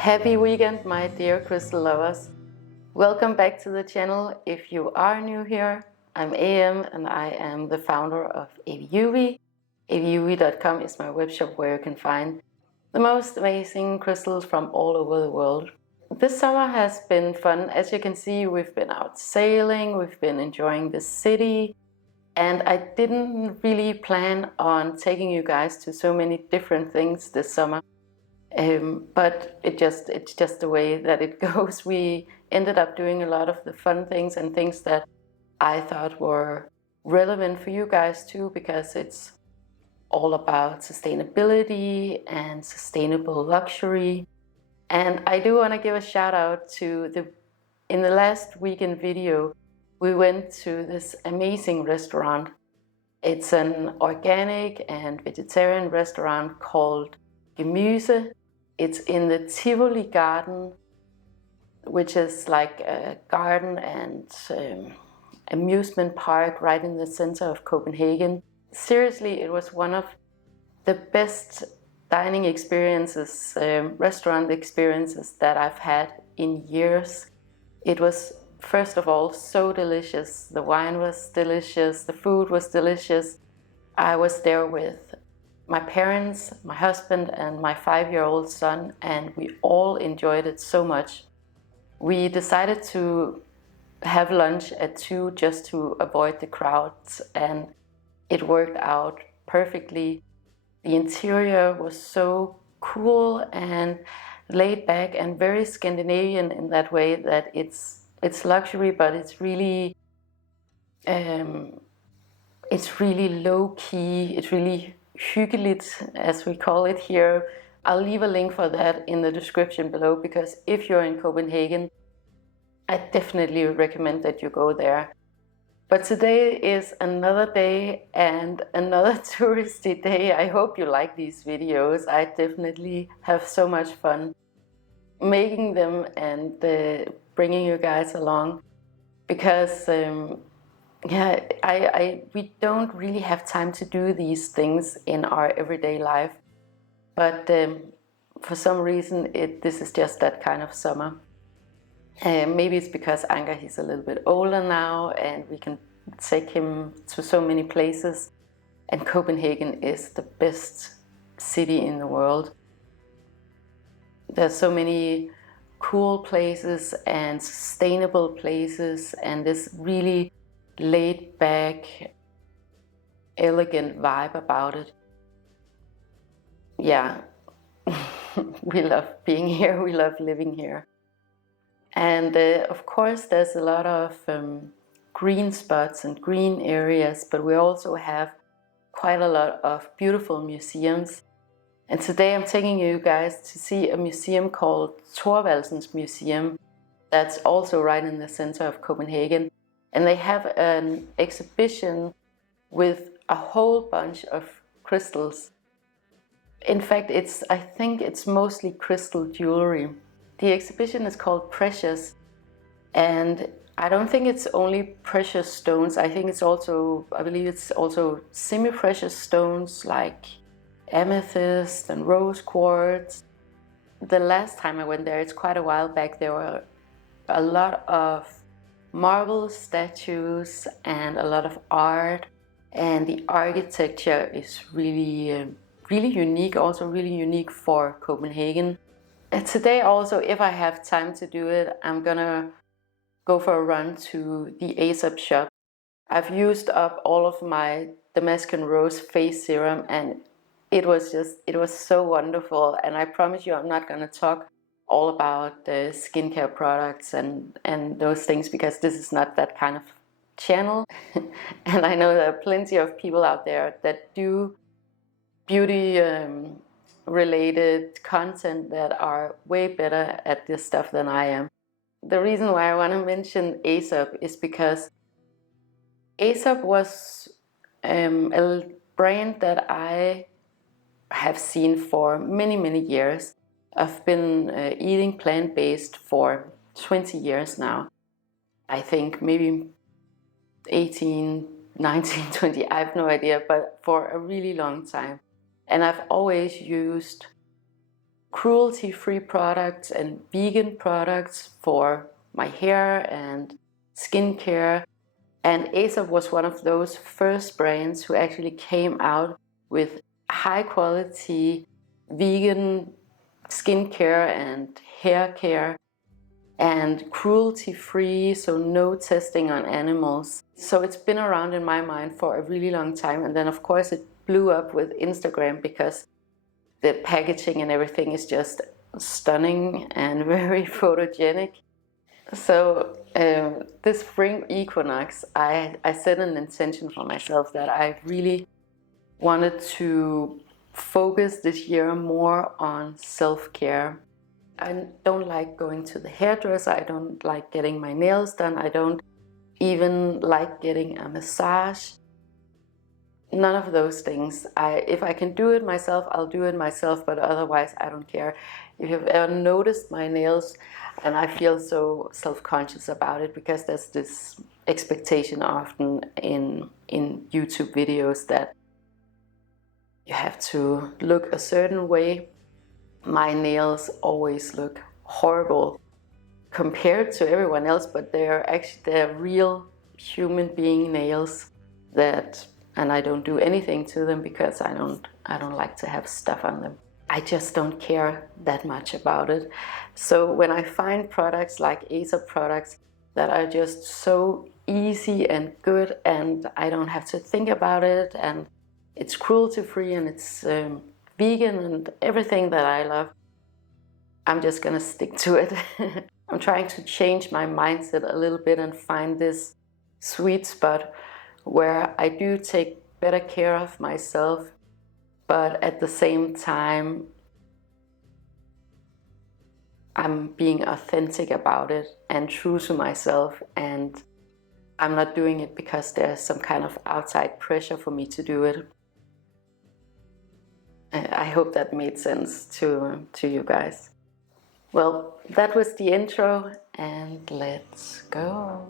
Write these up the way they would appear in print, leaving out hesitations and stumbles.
Happy weekend, my dear crystal lovers. Welcome back to the channel. If you are new here, I'm AM and I am the founder of AVIUVI. AVIUVI.com is my webshop where you can find the most amazing crystals from all over the world. This summer has been fun. As you can see, we've been out sailing, we've been enjoying the city, and I didn't really plan on taking you guys to so many different things this summer. But it's just the way that it goes. We ended up doing a lot of the fun things and things that I thought were relevant for you guys too, because it's all about sustainability and sustainable luxury. And I do want to give a shout out to in the last weekend video, we went to this amazing restaurant. It's an organic and vegetarian restaurant called Gemyse. It's in the Tivoli garden, which is like a garden and amusement park right in the center of Copenhagen. Seriously, it was one of the best dining experiences, restaurant experiences that I've had in years. It was, first of all, so delicious. The wine was delicious, the food was delicious. I was there with my parents, my husband, and my 5-year-old son, and we all enjoyed it so much. We decided to have lunch at 2 just to avoid the crowds, and it worked out perfectly. The interior was so cool and laid back and very Scandinavian in that way that it's luxury, but it's really low key. It's really hyggeligt, as we call it here. I'll leave a link for that in the description below, because if you're in Copenhagen, I definitely recommend that you go there. But today is another day and another touristy day. I hope you like these videos. I definitely have so much fun making them and bringing you guys along, because we don't really have time to do these things in our everyday life, but for some reason this is just that kind of summer. Maybe it's because Anker, he's a little bit older now and we can take him to so many places, and Copenhagen is the best city in the world. There's so many cool places and sustainable places and this really laid back, elegant vibe about it. Yeah, we love being here, we love living here. And of course there's a lot of green spots and green areas, but we also have quite a lot of beautiful museums. And today I'm taking you guys to see a museum called Thorvaldsens Museum that's also right in the center of Copenhagen. And they have an exhibition with a whole bunch of crystals. In fact, I think it's mostly crystal jewelry. The exhibition is called Precious, and I don't think it's only precious stones. I believe it's also semi-precious stones like amethyst and rose quartz. The last time I went there, it's quite a while back, there were a lot of marble statues and a lot of art, and the architecture is really unique, also really unique for Copenhagen. And today also, if I have time to do it, I'm gonna go for a run to the Aesop shop. I've used up all of my Damascus Rose face serum and it was so wonderful, and I promise you I'm not gonna talk all about the skincare products and those things, because this is not that kind of channel. And I know there are plenty of people out there that do beauty related content that are way better at this stuff than I am. The reason why I want to mention Aesop is because Aesop was a brand that I have seen for many years. I've been eating plant-based for 20 years now. I think maybe 18, 19, 20, I have no idea, but for a really long time. And I've always used cruelty-free products and vegan products for my hair and skincare. And Aesop was one of those first brands who actually came out with high quality vegan skincare and hair care, and cruelty-free, so no testing on animals. So it's been around in my mind for a really long time. And then of course it blew up with Instagram because the packaging and everything is just stunning and very photogenic. So this spring equinox, I set an intention for myself that I really wanted to focus this year more on self-care. I don't like going to the hairdresser, I don't like getting my nails done, I don't even like getting a massage. None of those things. If I can do it myself, I'll do it myself, but otherwise I don't care. If you've ever noticed my nails, and I feel so self-conscious about it because there's this expectation often in YouTube videos that you have to look a certain way. My nails always look horrible compared to everyone else, but they're real human being nails and I don't do anything to them because I don't like to have stuff on them. I just don't care that much about it. So when I find products like Aesop products that are just so easy and good and I don't have to think about it and it's cruelty-free and it's vegan and everything that I love, I'm just gonna stick to it. I'm trying to change my mindset a little bit and find this sweet spot where I do take better care of myself, but at the same time I'm being authentic about it and true to myself, and I'm not doing it because there's some kind of outside pressure for me to do it. I hope that made sense to you guys. Well, that was the intro, and let's go.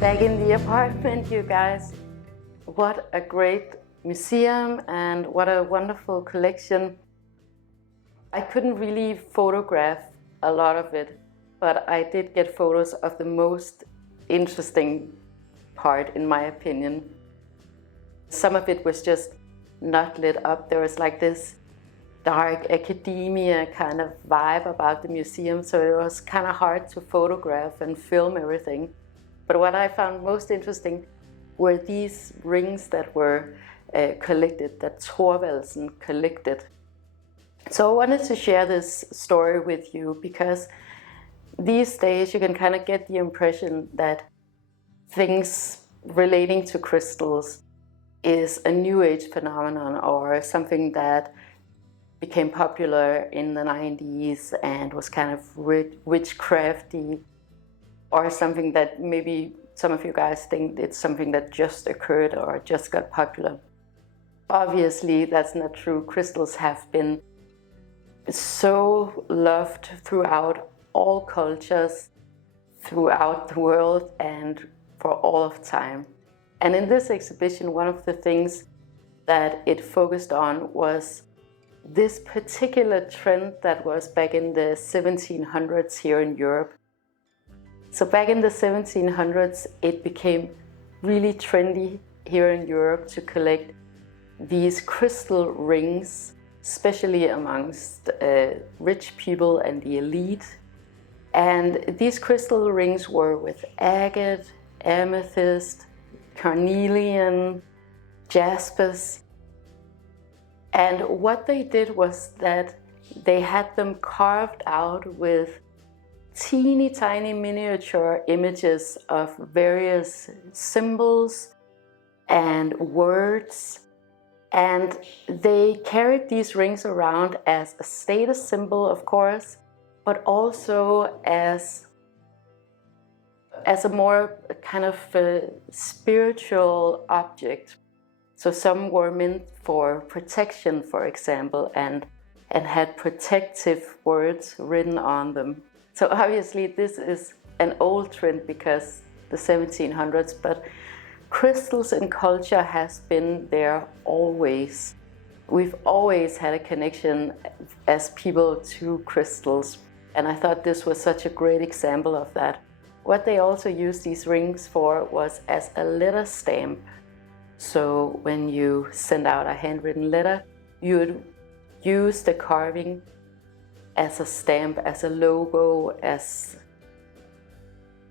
Back in the apartment, you guys. What a great museum and what a wonderful collection. I couldn't really photograph a lot of it, but I did get photos of the most interesting part, in my opinion. Some of it was just not lit up. There was like this dark academia kind of vibe about the museum, so it was kind of hard to photograph and film everything. But what I found most interesting were these rings that were collected, that Thorvaldsen collected. So I wanted to share this story with you because these days you can kind of get the impression that things relating to crystals is a new age phenomenon or something that became popular in the 90s and was kind of witchcrafty, or something that maybe some of you guys think it's something that just occurred or just got popular. Obviously, that's not true. Crystals have been so loved throughout all cultures, throughout the world, and for all of time. And in this exhibition, one of the things that it focused on was this particular trend that was back in the 1700s here in Europe. So back in the 1700s, it became really trendy here in Europe to collect these crystal rings, especially amongst rich people and the elite. And these crystal rings were with agate, amethyst, carnelian, jaspis. And what they did was that they had them carved out with teeny tiny miniature images of various symbols and words. And they carried these rings around as a status symbol, of course, but also as a more kind of spiritual object. So some were meant for protection, for example, and had protective words written on them. So obviously this is an old trend because the 1700s, but crystals in culture has been there always. We've always had a connection as people to crystals, and I thought this was such a great example of that. What they also used these rings for was as a letter stamp. So when you send out a handwritten letter, you would use the carving as a stamp, as a logo, as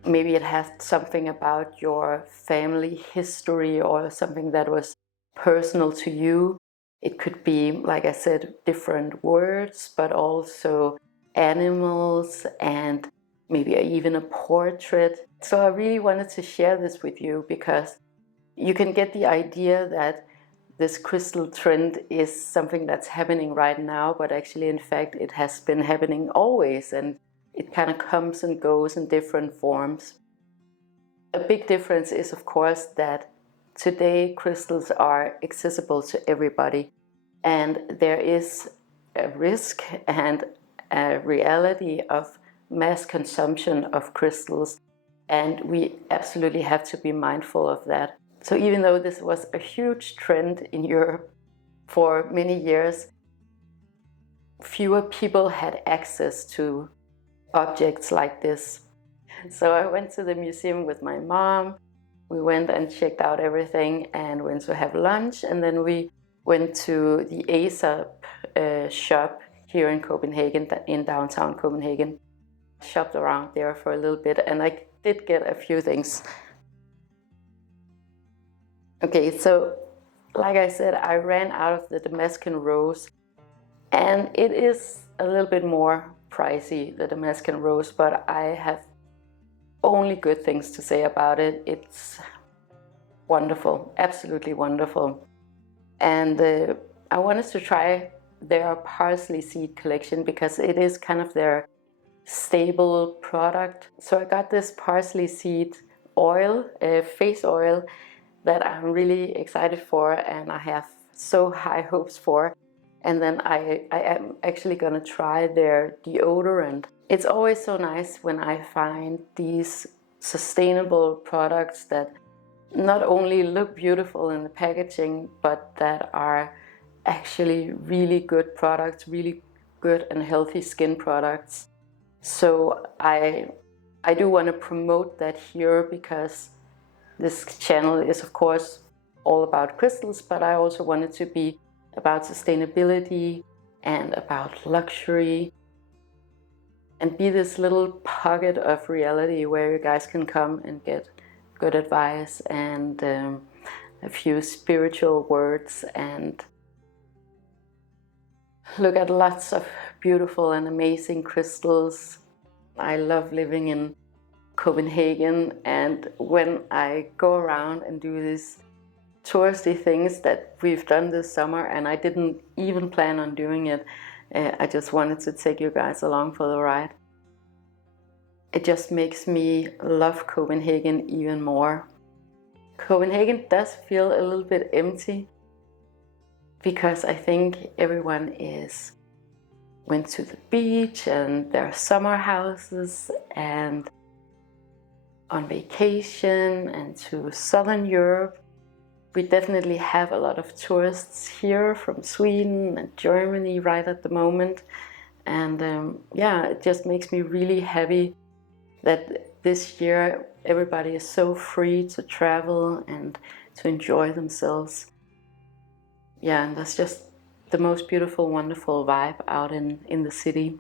maybe it has something about your family history or something that was personal to you. It could be, like I said, different words, but also animals and maybe even a portrait. So I really wanted to share this with you because you can get the idea that this crystal trend is something that's happening right now, but actually, in fact, it has been happening always, and it kind of comes and goes in different forms. A big difference is, of course, that today crystals are accessible to everybody, and there is a risk and a reality of mass consumption of crystals, and we absolutely have to be mindful of that. So even though this was a huge trend in Europe for many years, fewer people had access to objects like this. So I went to the museum with my mom. We went and checked out everything and went to have lunch, and then we went to the Aesop shop here in Copenhagen, in downtown Copenhagen. Shopped around there for a little bit, and I did get a few things. Okay, so like I said, I ran out of the Damascus rose, and it is a little bit more pricey, the Damascus rose, but I have only good things to say about it. It's wonderful, absolutely wonderful. And I wanted to try their parsley seed collection because it is kind of their staple product. So I got this parsley seed oil, face oil, that I'm really excited for and I have so high hopes for. And then I am actually going to try their deodorant. It's always so nice when I find these sustainable products that not only look beautiful in the packaging, but that are actually really good products, really good and healthy skin products. So I do want to promote that here because this channel is, of course, all about crystals, but I also want it to be about sustainability and about luxury and be this little pocket of reality where you guys can come and get good advice and a few spiritual words and look at lots of beautiful and amazing crystals. I love living in Copenhagen, and when I go around and do these touristy things that we've done this summer, and I didn't even plan on doing it. I just wanted to take you guys along for the ride. It just makes me love Copenhagen even more. Copenhagen does feel a little bit empty because I think everyone went to the beach and their summer houses and on vacation and to Southern Europe. We definitely have a lot of tourists here from Sweden and Germany right at the moment. And yeah, it just makes me really happy that this year everybody is so free to travel and to enjoy themselves. Yeah, and that's just the most beautiful, wonderful vibe out in the city.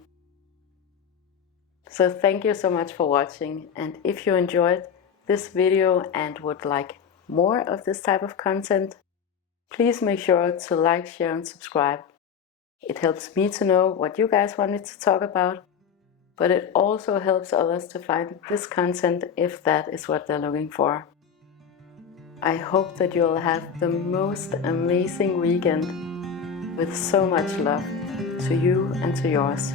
So thank you so much for watching, and if you enjoyed this video and would like more of this type of content, please make sure to like, share and subscribe. It helps me to know what you guys want me to talk about, but it also helps others to find this content if that is what they're looking for. I hope that you'll have the most amazing weekend with so much love to you and to yours.